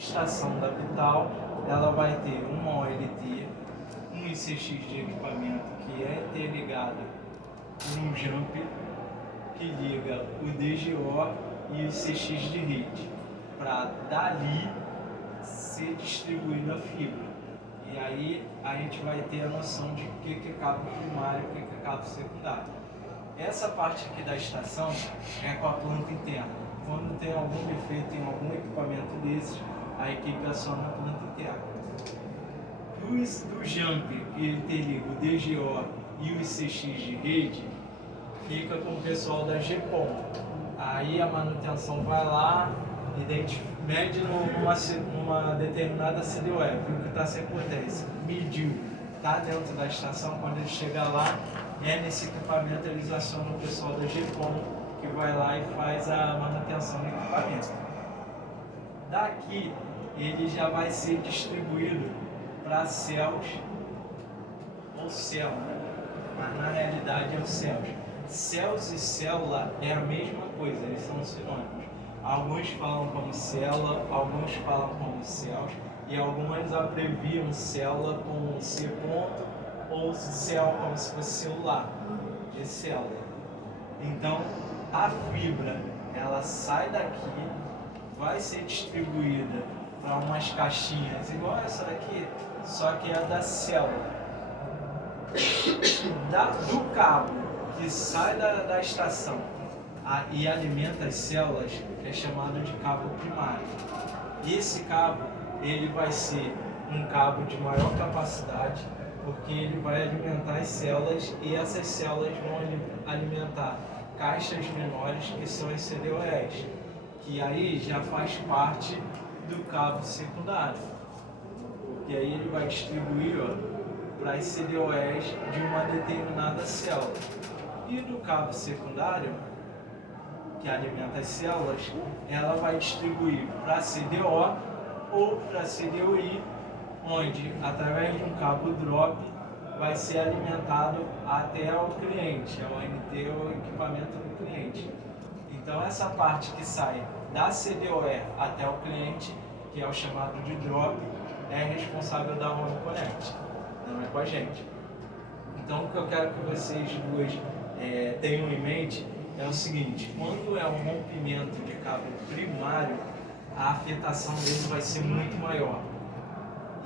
estação da Vital, ela vai ter uma OLT, um ICX de equipamento que é interligado por um jump que liga o DGO e o ICX de rede, para dali ser distribuída a fibra. E aí a gente vai ter a noção de o que é cabo primário e o que é cabo secundário. Essa parte aqui da estação é com a planta interna. Quando tem algum defeito em algum equipamento desses, a equipe aciona a planta interna. Do jump que interliga o DGO e o ICX de rede, fica com o pessoal da GPON. Aí a manutenção vai lá, mede numa determinada CDOE, viu que está sem potência, mediu, está dentro da estação, quando ele chega lá, nesse equipamento eles acionam o pessoal da GPON, que vai lá e faz a manutenção do equipamento. Daqui, ele já vai ser distribuído para céus ou célula, mas na realidade é o céus. Céus e célula é a mesma coisa, eles são sinônimos. Alguns falam como célula, alguns falam como céus, e algumas abreviam célula com C ponto ou céu como se fosse celular, de célula. Então, a fibra, ela sai daqui, vai ser distribuída para umas caixinhas igual essa daqui, só que é da célula. Do cabo que sai da estação e alimenta as células é chamado de cabo primário. E esse cabo, ele vai ser um cabo de maior capacidade, porque ele vai alimentar as células e essas células vão alimentar caixas menores, que são as CDOEs, que aí já faz parte do cabo secundário, porque aí ele vai distribuir para as CDOEs de uma determinada célula. E do cabo secundário, que alimenta as células, ela vai distribuir para a CDO ou para a CDOI, onde, através de um cabo drop, vai ser alimentado até o cliente, a ONT ou o equipamento do cliente. Então, essa parte que sai da CDOE até o cliente, que é o chamado de drop, é responsável da Home Connect, não é com a gente. Então, o que eu quero que vocês duas tenham em mente é o seguinte: quando é um rompimento de cabo primário, a afetação dele vai ser muito maior.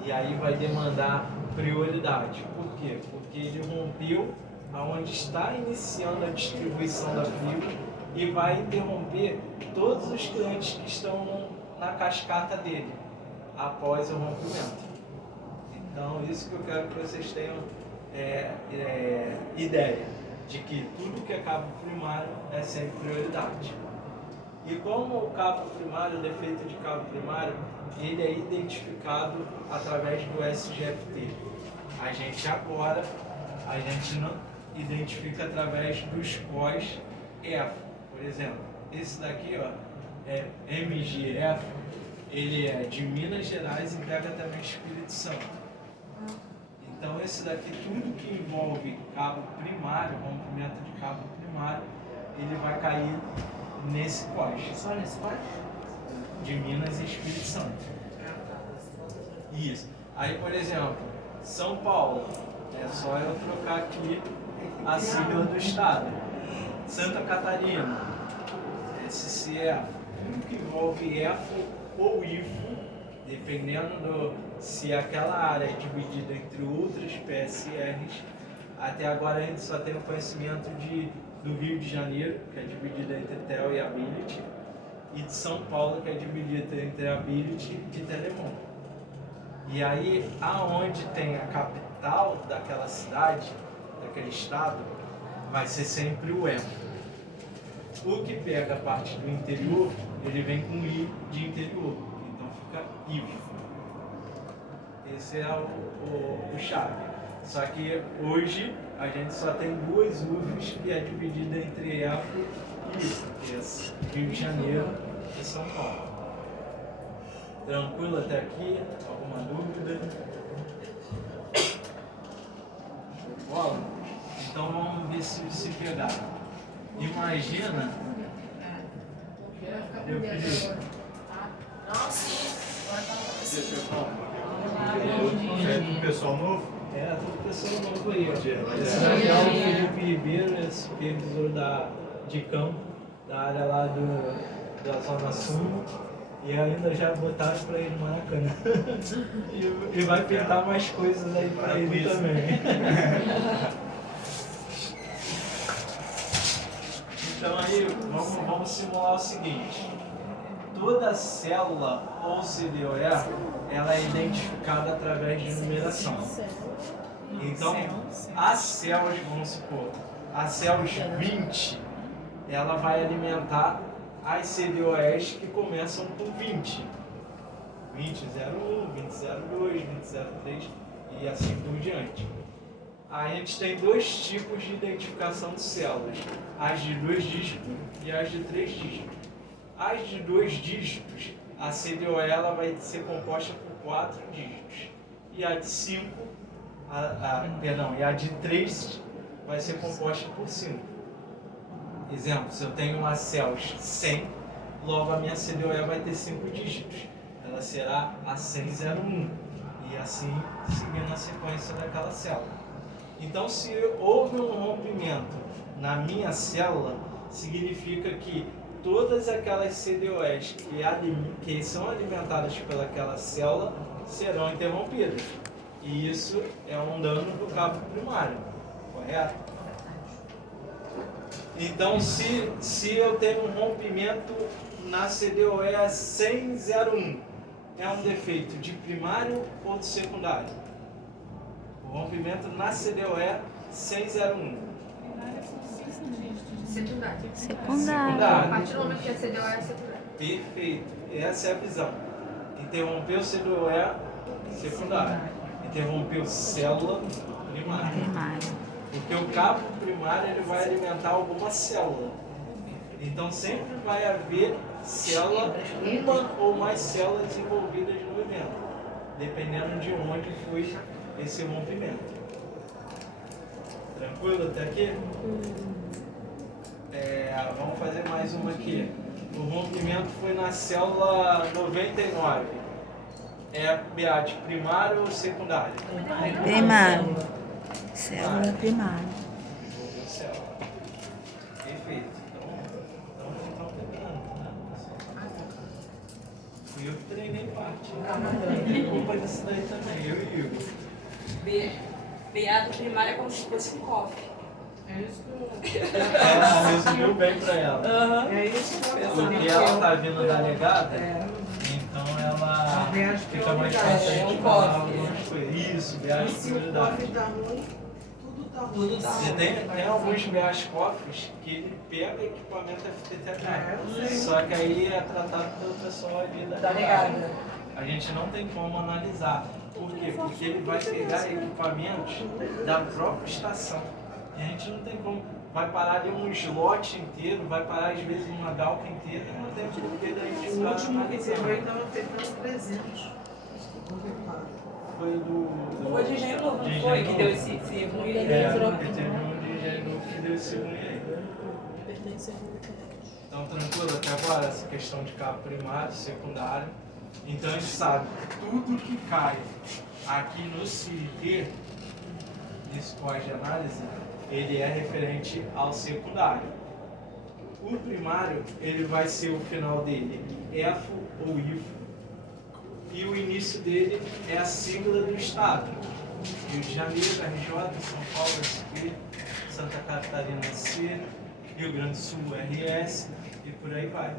E aí vai demandar prioridade. Por quê? Porque ele rompeu aonde está iniciando a distribuição da fibra e vai interromper todos os clientes que estão na cascata dele após o rompimento. Então, isso que eu quero que vocês tenham ideia de que tudo que é cabo primário é sempre prioridade. E como o cabo primário, o defeito de cabo primário, ele é identificado através do SGFT. A gente não identifica através dos COIs F. Por exemplo, esse daqui é MGF, ele é de Minas Gerais e pega também Espírito Santo. Então esse daqui, tudo que envolve cabo primário, rompimento de cabo primário, ele vai cair nesse COIS. Só nesse COIS? De Minas e Espírito Santo. Isso. Aí, por exemplo, São Paulo, é só eu trocar aqui a sigla do estado. Santa Catarina, SCF, tudo que envolve EFO ou IFO, dependendo se aquela área é dividida entre outras PSRs. Até agora a gente só tem o conhecimento do Rio de Janeiro, que é dividida entre TEL e Ability, e de São Paulo, que é dividida entre Ability e Telemon. E aí, aonde tem a capital daquela cidade, daquele estado, vai ser sempre o EFO. O que pega a parte do interior, ele vem com I de interior, então fica IFO. Esse é o chave. Só que hoje a gente só tem duas UFs que é dividida entre EFO e IFO, que é Rio de Janeiro e São Paulo. Tranquilo até aqui? Alguma dúvida? Bola? Então vamos ver se pegar. Imagina. Eu pedi. Nossa, É do pessoal novo? É, do pessoal novo aí. Esse é o Felipe Ribeiro, é supervisor de campo, da área lá da Zona Sul. E ainda já botaram para ele no Maracanã. E vai pintar mais coisas aí para ele também. Então aí, vamos simular o seguinte. Toda célula ou CDOE, ela é identificada através de numeração. Então, as células, vamos supor, a células 20, ela vai alimentar as CDOEs que começam com 20. 2001, 2002, 2003 e assim por diante. A gente tem dois tipos de identificação de células, as de 2 dígitos e as de 3 dígitos. As de 2 dígitos, a CDOE ela vai ser composta por 4 dígitos. E a de 5, e a de 3 vai ser composta por 5. Exemplo, se eu tenho uma célula 100, logo a minha CDOE vai ter 5 dígitos. Ela será a 10001 e assim seguindo a sequência daquela célula. Então, se houve um rompimento na minha célula, significa que todas aquelas CDOEs que são alimentadas pelaquela célula serão interrompidas. E isso é um dano do cabo primário, correto? Então, se eu tenho um rompimento na CDOE 10001, é um defeito de primário ou de secundário? O rompimento na CDOE 10001. Secundário. A partir do momento que a CDOE é secundária. Perfeito. Essa é a visão. Interrompeu CDOE secundário. Interrompeu célula primária. Porque o cabo primário ele vai alimentar alguma célula. Então sempre vai haver célula, uma ou mais células envolvidas no evento, dependendo de onde foi esse rompimento. Tranquilo até aqui? Vamos fazer mais uma aqui. O rompimento foi na célula 99. É BA de primário ou secundário? Primário. Célula primária. Envolveu célula. Perfeito. Então lembrando, né? Fui eu que treinei parte. Tem culpa disso daí também, eu e Igor. BA do primário é como se fosse um cofre. É isso que eu... Ela resumiu bem pra ela. É isso que eu Porque ela tá vindo da legada, então ela fica mais fácil É um de falar cofre. algumas coisas. Isso, BA de Se o prioridade. cofre tá ruim, tudo tá ruim. Tudo tá Você tem alguns BAs cofres que ele pega equipamento FTTH. Só que aí é tratado pelo pessoal ali da Tá ligado? A gente não tem como analisar. Por quê? Porque ele vai pegar equipamentos da própria estação. E a gente não tem como. Vai parar ali um slot inteiro, vai parar às vezes uma galca inteira, não tem porquê da gente O último que analisar. teve aí estava afetando 300. Foi do. Foi de engenho novo, não de foi? Engenho Que deu Novo. esse ruim É, aí. porque teve um de engenho novo que deu esse ruim aí. Então, tranquilo até agora, essa questão de cabo primário, secundário. Então, a gente sabe que tudo que cai aqui no CIT, nesse código de análise, ele é referente ao secundário. O primário, ele vai ser o final dele, EFO ou IFO. E o início dele é a sigla do estado. Rio de Janeiro, RJ, São Paulo, SP, Santa Catarina, C, Rio Grande do Sul, RS e por aí vai.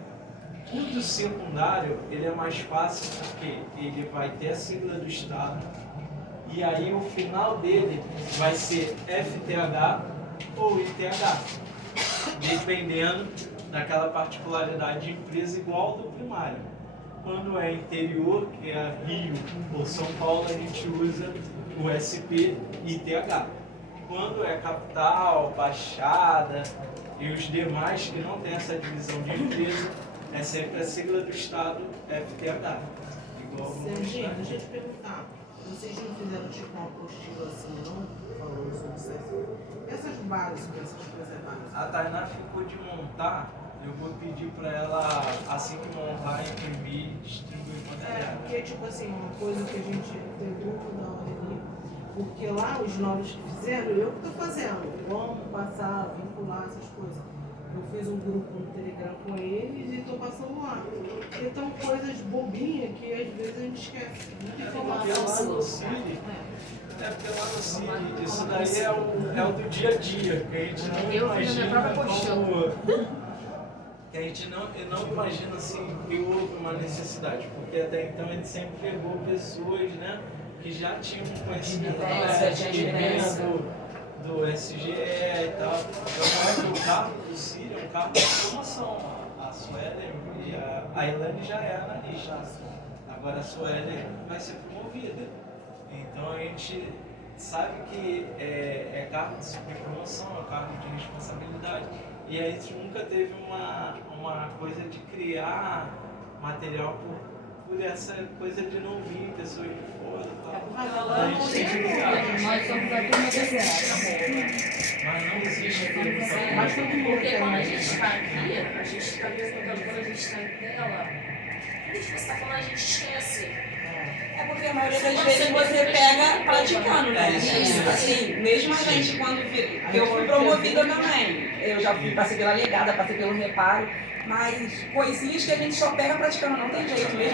O do secundário, ele é mais fácil porque ele vai ter a sigla do estado e aí o final dele vai ser FTH ou ITH, dependendo daquela particularidade de empresa igual ao do primário. Quando é interior, que é Rio ou São Paulo, a gente usa o SP e ITH. Quando é capital, Baixada e os demais que não tem essa divisão de empresa, é sempre a sigla do estado FTH. Igual no Serginho, estado. deixa eu te perguntar. Vocês não fizeram tipo uma apostila assim, não? Falando sobre isso. Essas básicas, essas coisas básicas. A Tainá ficou de montar, eu vou pedir para ela, assim que montar, imprimir e distribuir o material. Porque, tipo assim, uma coisa que a gente tem grupo da hora ali, porque lá os novos que fizeram, eu que estou fazendo, como passar, vincular essas coisas. Eu fiz um grupo no Telegram com eles e estou passando lá. Porque são coisas bobinhas que às vezes a gente esquece. Muita informação. Porque lá no Cine, isso daí é o do dia a dia, que a gente não Eu fiz a minha imagina própria colchão. como... Que a gente não imagina assim que houve uma necessidade, porque até então a gente sempre pegou pessoas, né, que já tinham um conhecimento que vinha do SGE e tal. Então, o carro do Círio é um carro de promoção. A Suelen e a Ilane já é analista. Agora a Suelen vai ser promovida. Então a gente sabe que é cargo de promoção, é cargo de responsabilidade. E a gente nunca teve uma coisa de criar material por essa coisa de não vir pessoas de fora e tal. A gente tem que criar. Nós somos a turma desse Mas não existe aquilo. Mas todo mundo Porque quer quando a mais. gente está aqui, a gente está perguntando quando a gente está em tela. Tudo que você está falando a gente esquece. É porque a maioria das vezes você pega praticando, né? Assim, mesmo a gente quando eu fui promovida também. Eu já passei pela legada, passei pelo reparo, mas coisinhas que a gente só pega praticando, não tem jeito. Mesmo